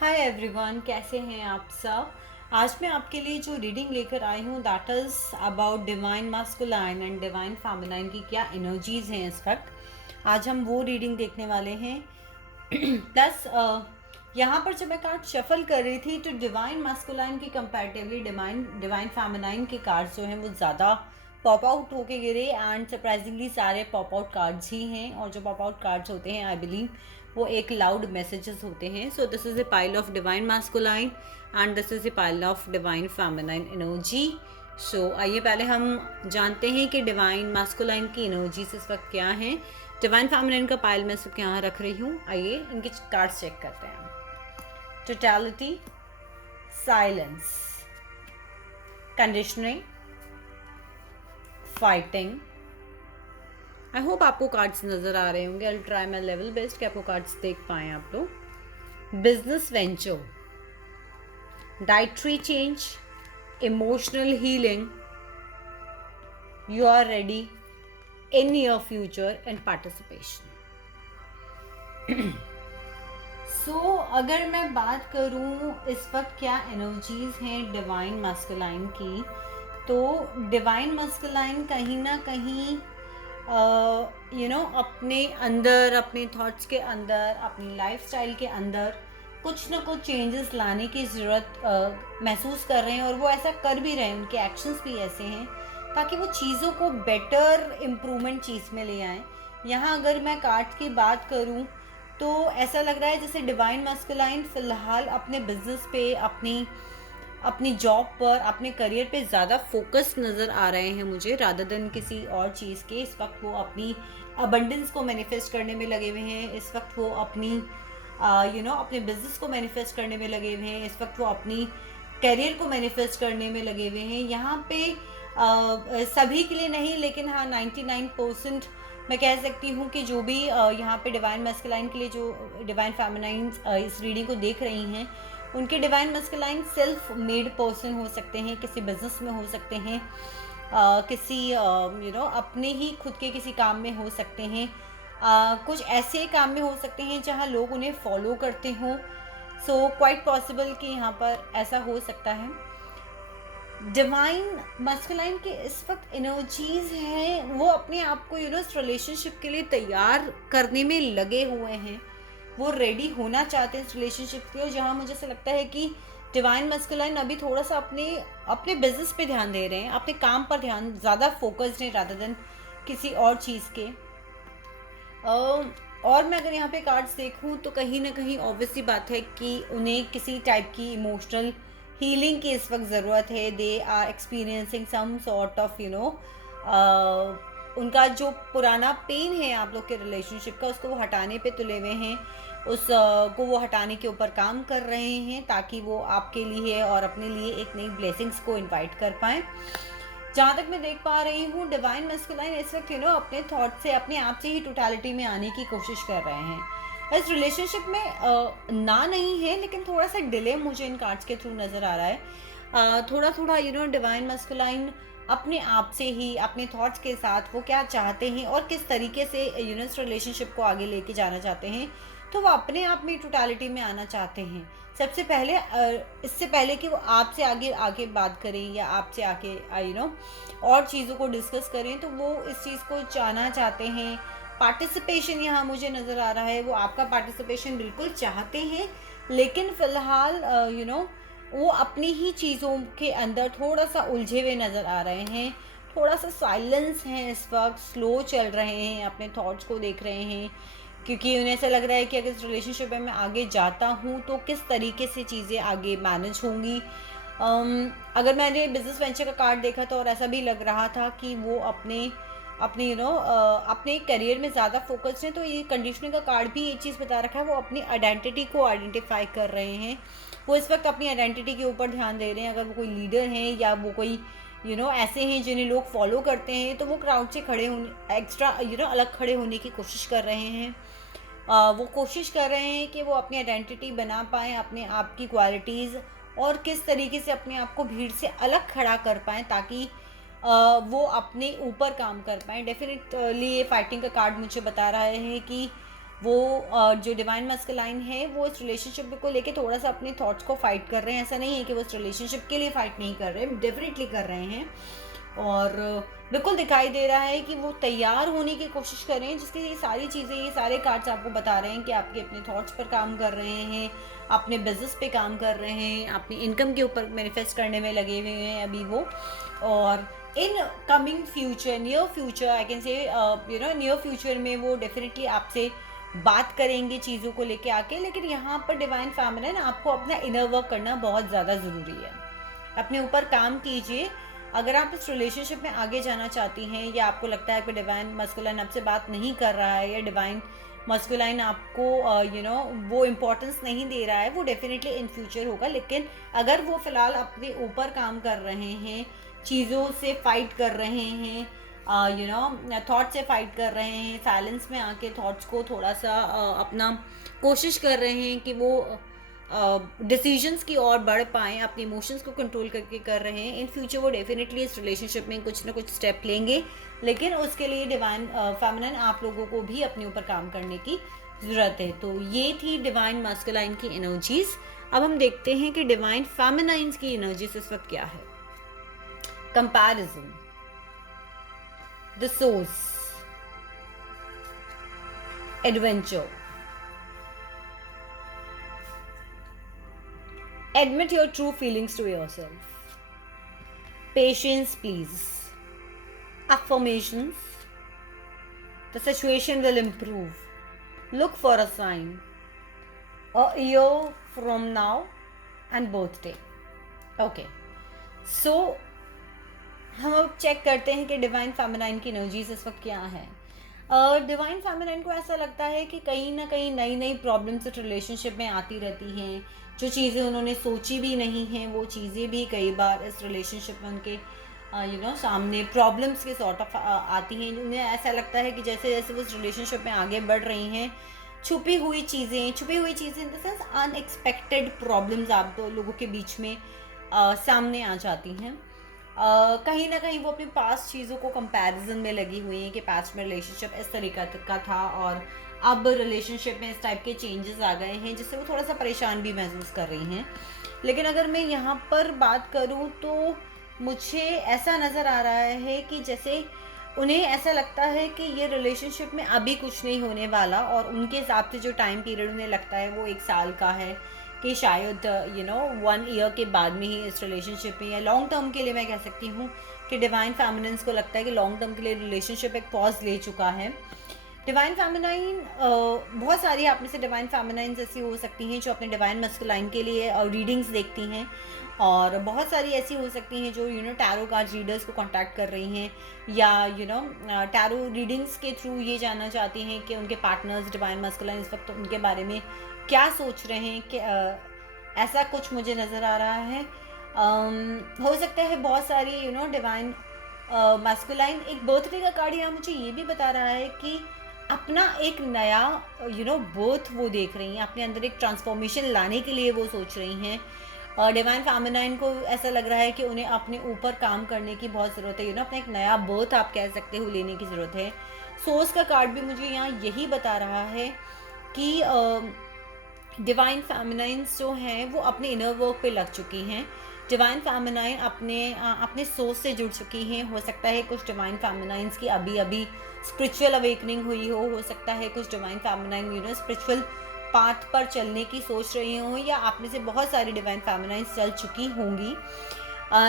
Hi everyone, कैसे हैं आप सब। आज मैं आपके लिए जो रीडिंग लेकर आई हूँ that is about divine masculine and divine feminine की क्या एनर्जीज़ हैं इस वक्त। आज हम वो रीडिंग देखने वाले हैं। प्लस यहाँ पर जब मैं कार्ड शफल कर रही थी तो डिवाइन मास्कुलाइन की कंपैरेटिवली डिवाइन डिवाइन फेमिनाइन के कार्ड्स जो हैं वो ज़्यादा पॉप आउट होके गिरे एंड सरप्राइजिंगली सारे पॉप आउट कार्ड्स ही हैं। और जो पॉप आउट कार्ड्स होते हैं आई बिलीव वो एक लाउड मैसेजेस होते हैं। So this is a pile of divine masculine and this is a pile of divine feminine energy. So आइए पहले हम जानते हैं कि डिवाइन मास्कुलाइन की एनर्जीज इस वक्त क्या हैं। डिवाइन फेमिनाइन का पाइल मैं सबके यहाँ रख रही हूँ। आइए इनके कार्ड्स चेक करते हैं। Totality, silence, conditioning, fighting. I hope आपको कार्ड्स नज़र आ रहे होंगे। I try my level best कि आपको कार्ड्स देख पाएँ आप लोग। Business venture, dietary change, emotional healing, you are ready in your future and participation. So अगर मैं बात करूँ इस वक्त क्या एनर्जीज हैं डिवाइन मस्कुलाइन की, तो डिवाइन मस्कुलाइन कहीं ना कहीं अपने अंदर, अपने थॉट्स के अंदर, अपनी लाइफस्टाइल के अंदर कुछ ना कुछ चेंजेस लाने की ज़रूरत महसूस कर रहे हैं और वो ऐसा कर भी रहे हैं। उनके एक्शंस भी ऐसे हैं ताकि वो चीज़ों को बेटर इम्प्रूवमेंट चीज़ में ले आएँ। यहाँ अगर मैं कार्ड्स की बात करूँ तो ऐसा लग रहा है जैसे डिवाइन मस्कुलाइन फ़िलहाल अपने बिजनेस पे, अपनी अपनी जॉब पर, अपने करियर पे ज़्यादा फोकस नज़र आ रहे हैं मुझे, रादर देन किसी और चीज़ के। इस वक्त वो अपनी अबंडेंस को मैनिफेस्ट करने में लगे हुए हैं। इस वक्त वो अपनी अपने बिजनेस को मैनिफेस्ट करने में लगे हुए हैं। इस वक्त वो अपनी करियर को मैनिफेस्ट करने में लगे हुए हैं। यहाँ पे सभी के लिए नहीं, लेकिन हाँ 99% मैं कह सकती हूँ कि जो भी यहाँ पे डिवाइन मस्कुलाइन के लिए, जो डिवाइन फेमिनाइन इस रीडिंग को देख रही हैं, उनके divine masculine self made person हो सकते हैं, किसी बिजनेस में हो सकते हैं, किसी अपने ही खुद के किसी काम में हो सकते हैं, कुछ ऐसे काम में हो सकते हैं जहाँ लोग उन्हें फॉलो करते हों। सो क्वाइट पॉसिबल कि यहाँ पर ऐसा हो सकता है। डिवाइन मस्कुलाइन के इस वक्त एनर्जीज हैं वो अपने आप को इस रिलेशनशिप के लिए तैयार करने में लगे हुए हैं। वो रेडी होना चाहते हैं इस रिलेशनशिप के लिए। जहाँ मुझे ऐसा लगता है कि डिवाइन मस्कुलाइन अभी थोड़ा सा अपने अपने बिजनेस पे ध्यान दे रहे हैं, अपने काम पर ध्यान ज़्यादा फोकस्ड हैं रादर देन किसी और चीज़ के। और मैं अगर यहाँ पे कार्ड्स देखूँ तो कहीं ना कहीं ऑब्वियसली बात है कि उन्हें किसी टाइप की इमोशनल हीलिंग की इस वक्त ज़रूरत है। They are experiencing some sort of उनका जो पुराना पेन है आप लोग के रिलेशनशिप का, उसको वो हटाने पे तुले हुए हैं। उस को वो हटाने के ऊपर काम कर रहे हैं ताकि वो आपके लिए और अपने लिए एक नई ब्लेसिंग्स को इनवाइट कर पाएँ। जहाँ तक मैं देख पा रही हूँ डिवाइन मस्कुलाइन इस वक्त अपने थॉट से, अपने आप से ही टोटलिटी में आने की कोशिश कर रहे हैं। इस रिलेशनशिप में ना नहीं है, लेकिन थोड़ा सा डिले मुझे इन कार्ड्स के थ्रू नज़र आ रहा है। थोड़ा थोड़ा डिवाइन मस्कुलाइन अपने आप से ही, अपने थॉट्स के साथ वो क्या चाहते हैं और किस तरीके से इस रिलेशनशिप को आगे लेके जाना चाहते हैं, तो वो अपने आप में टोटलिटी में आना चाहते हैं। सबसे पहले इससे पहले कि वो आपसे आगे आगे बात करें या आपसे आके और चीज़ों को डिस्कस करें, तो वो इस चीज़ को जानना चाहते हैं। पार्टिसिपेशन यहाँ मुझे नज़र आ रहा है, वो आपका पार्टिसिपेशन बिल्कुल चाहते हैं, लेकिन फ़िलहाल वो अपनी ही चीज़ों के अंदर थोड़ा सा उलझे हुए नज़र आ रहे हैं। थोड़ा सा साइलेंस है इस वक्त, स्लो चल रहे हैं, अपने थॉट्स को देख रहे हैं, क्योंकि उन्हें ऐसा लग रहा है कि अगर इस रिलेशनशिप में मैं आगे जाता हूँ तो किस तरीके से चीज़ें आगे मैनेज होंगी। अगर मैंने बिजनेस वेंचर का कार्ड देखा तो और ऐसा भी लग रहा था कि वो अपने अपने अपने करियर में ज़्यादा फोकस्ड हैं। तो ये कंडीशनिंग का कार्ड भी ये चीज़ बता रखा है, वो अपनी आइडेंटिटी को आइडेंटिफाई कर रहे हैं। वो इस वक्त अपनी आइडेंटिटी के ऊपर ध्यान दे रहे हैं। अगर वो कोई लीडर हैं या वो कोई ऐसे हैं जिन्हें लोग फॉलो करते हैं, तो वो क्राउड से खड़े होने, एक्स्ट्रा अलग खड़े होने की कोशिश कर रहे हैं। वो कोशिश कर रहे हैं कि वो अपनी आइडेंटिटी बना पाएँ, अपने आप की क्वालिटीज़ और किस तरीके से अपने आप को भीड़ से अलग खड़ा कर पाएँ ताकि वो अपने ऊपर काम कर पाएँ। डेफिनेटली ये फाइटिंग का कार्ड मुझे बता रहा है कि वो जो डिवाइन मस्कुलाइन है वो इस रिलेशनशिप को लेके थोड़ा सा अपने थॉट्स को फाइट कर रहे हैं। ऐसा नहीं है कि वो इस रिलेशनशिप के लिए फाइट नहीं कर रहे, डेफिनेटली कर रहे हैं। और बिल्कुल दिखाई दे रहा है कि वो तैयार होने की कोशिश कर रहे हैं, जिसकी ये सारी चीज़ें, ये सारे कार्ड्स आपको बता रहे हैं कि आपके अपने थॉट्स पर काम कर रहे हैं, अपने बिजनेस पे काम कर रहे हैं, अपनी इनकम के ऊपर मैनिफेस्ट करने में लगे हुए हैं अभी वो। और in coming future, near future, I can say near future में वो डेफिनेटली आपसे बात करेंगे चीज़ों को लेके आके। लेकिन यहाँ पर डिवाइन फेमिनिन आपको अपना इनर वर्क करना बहुत ज़्यादा ज़रूरी है। अपने ऊपर काम कीजिए। अगर आप इस रिलेशनशिप में आगे जाना चाहती हैं, या आपको लगता है कि डिवाइन मस्कुलाइन आपसे बात नहीं कर रहा है, या डिवाइन मस्कुलाइन आपको वो इम्पोर्टेंस नहीं दे रहा है, वो डेफिनेटली इन फ्यूचर होगा। लेकिन अगर वो फ़िलहाल अपने ऊपर काम कर रहे हैं, चीज़ों से फाइट कर रहे हैं, थॉट से फाइट कर रहे हैं, साइलेंस में आके थॉट्स को थोड़ा सा अपना कोशिश कर रहे हैं कि वो डिसीजंस की ओर बढ़ पाएँ, अपने इमोशंस को कंट्रोल करके कर रहे हैं, इन फ्यूचर वो डेफिनेटली इस रिलेशनशिप में कुछ ना कुछ स्टेप लेंगे। लेकिन उसके लिए डिवाइन फेमिनिन आप लोगों को भी अपने ऊपर काम करने की ज़रूरत है। तो ये थी डिवाइन मास्कुलाइन की एनर्जीज। अब हम देखते हैं कि डिवाइन फेमिनाइंस की एनर्जीज इस वक्त क्या है। Comparison, the source, adventure, admit your true feelings to yourself, patience please, affirmations, the situation will improve, look for a sign, a year from now, and birthday. Okay, so हम अब check करते हैं कि divine feminine की energies इस वक्त क्या है। डिवाइन फेमिनाइन को ऐसा लगता है कि कहीं ना कहीं नई नई प्रॉब्लम्स इस रिलेशनशिप में आती रहती हैं। जो चीज़ें उन्होंने सोची भी नहीं हैं, वो चीज़ें भी कई बार इस रिलेशनशिप में उनके सामने प्रॉब्लम्स के सॉर्ट ऑफ आती हैं। उन्हें ऐसा लगता है कि जैसे जैसे वो इस रिलेशनशिप में आगे बढ़ रही हैं, छुपी हुई चीज़ें in the sense unexpected problems आप दो लोगों के बीच में सामने आ जाती हैं। कहीं ना कहीं वो अपनी पास्ट चीज़ों को कंपैरिजन में लगी हुई हैं कि पास्ट में रिलेशनशिप इस तरीका का था और अब रिलेशनशिप में इस टाइप के चेंजेस आ गए हैं, जिससे वो थोड़ा सा परेशान भी महसूस कर रही हैं। लेकिन अगर मैं यहाँ पर बात करूँ तो मुझे ऐसा नज़र आ रहा है कि जैसे उन्हें ऐसा लगता है कि ये रिलेशनशिप में अभी कुछ नहीं होने वाला, और उनके हिसाब से जो टाइम पीरियड उन्हें लगता है वो 1 साल का है, कि शायद 1 ईयर के बाद में ही इस रिलेशनशिप में, या लॉन्ग टर्म के लिए मैं कह सकती हूँ कि डिवाइन फेमिनिन्स को लगता है कि लॉन्ग टर्म के लिए रिलेशनशिप एक पॉज ले चुका है। डिवाइन फेमिनाइन, बहुत सारी आप में से डिवाइन फेमिनाइंस ऐसी हो सकती हैं जो अपने डिवाइन मस्कुलाइन के लिए रीडिंग्स देखती हैं, और बहुत सारी ऐसी हो सकती हैं जो टैरो कार्ड रीडर्स को कांटेक्ट कर रही हैं, या टैरो रीडिंग्स के थ्रू ये जानना चाहती हैं कि उनके पार्टनर्स डिवाइन मस्कुलाइन इस वक्त उनके बारे में क्या सोच रहे हैं। कि ऐसा कुछ मुझे नज़र आ रहा है। हो सकता है बहुत सारी डिवाइन मस्कुलाइन, एक बर्थडे का कार्ड यहाँ मुझे ये भी बता रहा है कि अपना एक नया बर्थ वो देख रही हैं, अपने अंदर एक ट्रांसफॉर्मेशन लाने के लिए वो सोच रही हैं। और डिवाइन फेमिनाइन को ऐसा लग रहा है कि उन्हें अपने ऊपर काम करने की बहुत ज़रूरत है, अपना एक नया बर्थ आप कह सकते हो लेने की ज़रूरत है। सोर्स का कार्ड भी मुझे यहाँ यही बता रहा है कि डिवाइन फेमिनाइंस जो हैं वो अपने इनर वर्क पे लग चुकी हैं। डिवाइन फेमिनाइन अपने सोच से जुड़ चुकी हैं। हो सकता है कुछ डिवाइन फेमिनाइंस की अभी अभी स्पिरिचुअल अवेकनिंग हुई हो सकता है कुछ डिवाइन फेमिनाइन स्पिरिचुअल पाथ पर चलने की सोच रही हों, या आप में से बहुत सारी डिवाइन फेमिनाइंस चल चुकी होंगी।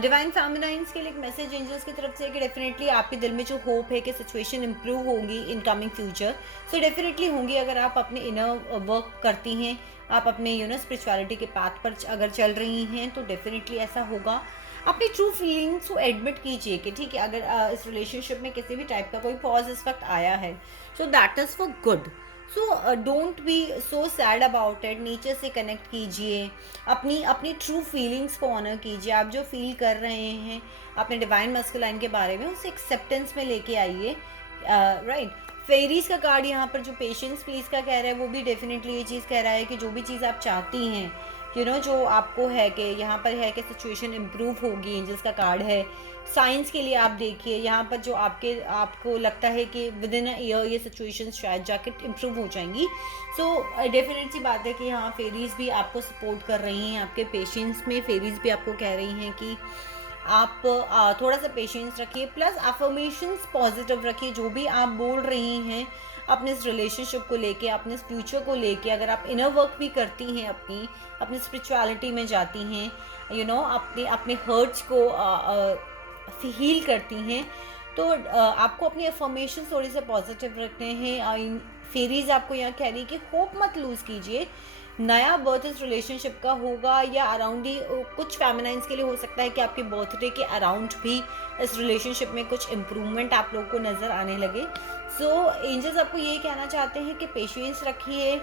डिवाइन फेमिनाइंस के लिए एक मैसेज एंजल्स की तरफ से कि डेफिनेटली आपके दिल में जो होप है कि सिचुएशन इंप्रूव होगी in coming future, so definitely होंगी अगर आप अपने इनर वर्क करती हैं, आप अपने स्पिरिचुअलिटी के पाथ पर अगर चल रही हैं, तो डेफिनेटली ऐसा होगा। अपनी ट्रू फीलिंग्स को एडमिट कीजिए कि ठीक है, अगर इस रिलेशनशिप में किसी भी टाइप का कोई पॉज इस वक्त आया है, so that is for good. So don't be so sad about it. Nature से कनेक्ट कीजिए, अपनी ट्रू फीलिंग्स को ऑनर कीजिए। आप जो फील कर रहे हैं अपने डिवाइन मस्कुलाइन के बारे में, उसे एक्सेप्टेंस में लेके आइए। राइट, फेरीज का कार्ड यहाँ पर जो पेशेंस प्लीज का कह रहा है, वो भी डेफिनेटली ये चीज़ कह रहा है कि जो भी चीज़ आप चाहती हैं जो आपको है कि यहाँ पर है कि सिचुएशन इम्प्रूव होगी, एंजल्स का कार्ड है। साइंस के लिए आप देखिए यहाँ पर जो आपको लगता है कि विद इन अ ईयर ये सिचुएशन शायद जाके इम्प्रूव हो जाएंगी। सो डेफिनेट सी बात है कि यहाँ फेरीज भी आपको सपोर्ट कर रही हैं, आपके पेशेंस में फेरीज भी आपको कह रही हैं कि आप थोड़ा सा पेशेंस रखिए, प्लस अफर्मेशंस पॉजिटिव रखिए। जो भी आप बोल रही हैं अपने इस रिलेशनशिप को लेके, अपने इस फ्यूचर को लेके, अगर आप इनर वर्क भी करती हैं, अपनी स्पिरिचुअलिटी में जाती हैं, अपने हर्ट्स को हील करती हैं, तो आपको अपनी अफर्मेशन थोड़ी से पॉजिटिव रखने हैं। फेरीज आपको यहाँ कह रही है कि होप मत लूज़ कीजिए। नया बर्थ इस रिलेशनशिप का होगा या अराउंड ही, कुछ फेमिनाइंस के लिए हो सकता है कि आपके बर्थडे के अराउंड भी इस रिलेशनशिप में कुछ इम्प्रूवमेंट आप लोगों को नज़र आने लगे। सो एंजल्स आपको ये कहना चाहते हैं कि पेशेंस रखिए,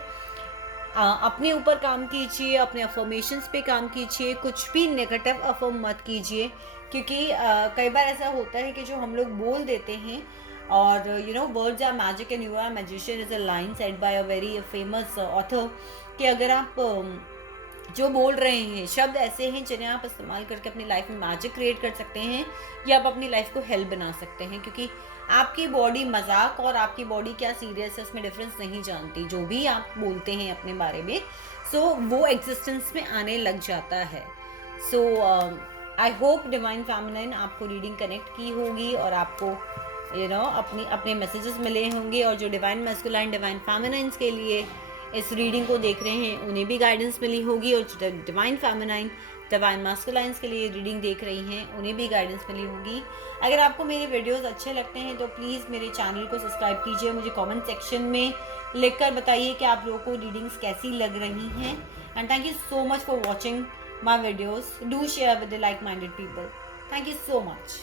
अपने ऊपर काम कीजिए, अपने अफर्मेशंस पे काम कीजिए, कुछ भी नेगेटिव अफर्म मत कीजिए, क्योंकि कई बार ऐसा होता है कि जो हम लोग बोल देते हैं, और words are magic and you are magician is a line said by a very famous author, कि अगर आप जो बोल रहे हैं शब्द ऐसे हैं जिन्हें आप इस्तेमाल करके अपनी लाइफ में मैजिक क्रिएट कर सकते हैं, या आप अपनी लाइफ को हेल बना सकते हैं, क्योंकि आपकी बॉडी मजाक और आपकी बॉडी क्या सीरियस है उसमें डिफरेंस नहीं जानती। जो भी आप बोलते हैं अपने बारे में, सो वो एग्जिस्टेंस में आने लग जाता है। सो आई होप डिवाइन फेमिनिन आपको रीडिंग कनेक्ट की होगी और आपको अपने मैसेजेस मिले होंगे, और जो डिवाइन मैस्कुलाइन डिवाइन फेमिनाइंस के लिए इस रीडिंग को देख रहे हैं उन्हें भी गाइडेंस मिली होगी, और जो डिवाइन फेमिनाइन डिवाइन मैस्कुलाइंस के लिए रीडिंग देख रही हैं उन्हें भी गाइडेंस मिली होगी। अगर आपको मेरे वीडियोस अच्छे लगते हैं तो प्लीज़ मेरे चैनल को सब्सक्राइब कीजिए, मुझे कमेंट सेक्शन में लिखकर बताइए कि आप लोगों को रीडिंग्स कैसी लग रही हैं। And thank you so much for watching my videos. Do share with the like minded people. Thank you so much.